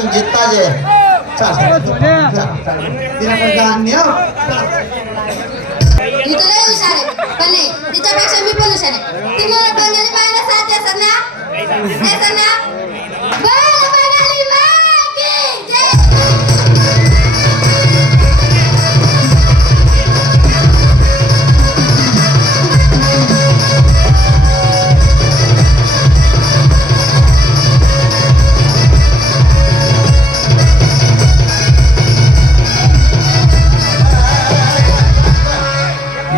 पण जितता जे इथं लय हुशार आहे पण नाही तिच्यापेक्षा मी पण हुशार आहे तुम्हाला बंगाली बायला साथ द्या ना द्या ना बोल बंगाली बाय की जय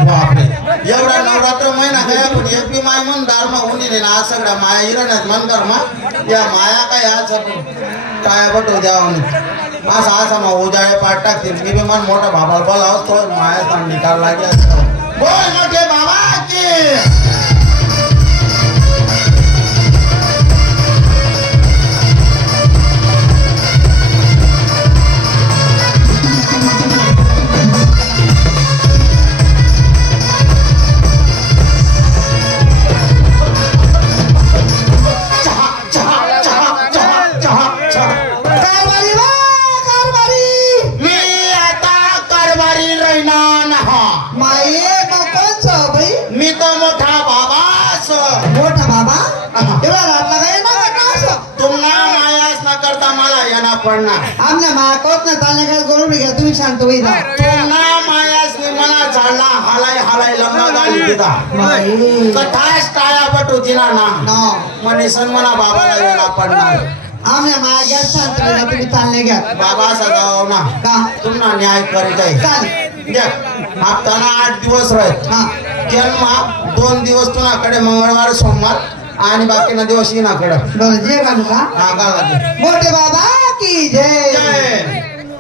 बापरे एवढा नवरात्र महिना गया पण एक बी माय मन दारमा होणी नाही ना आज सगळ्या माया हिरण्यात मन कर मग या माया काय आज काय बटो द्यावं माझा असा मग उजाळे पाठ टाकतील मी बी मन मोठा बाबा बोला असतो माया सांग निकाल लागे बोल मोठे बाबा की आमने माकोत ना ताने का गोरू भी गया तुम्ही शांत होई ना तुमना मायास नि मला झाडला हालाय हालाय लंबा गाली दिदा कथास टाया बटू दिना ना मनी सन्माना बाबाला येना पडणार आमने मा गया शांत होई ना तुम्ही चालले गया बाबा सजाव ना का तुमना न्याय करीत आहे चाल देख हप्ताना 8 दिवस राहत हां जन्म 2 दिवस तुनाकडे मंगळवार सोमवार आणि बाकीना दिवस येनाकडे बोल जे म्हणू का हा गाला मोठे बाबा की जय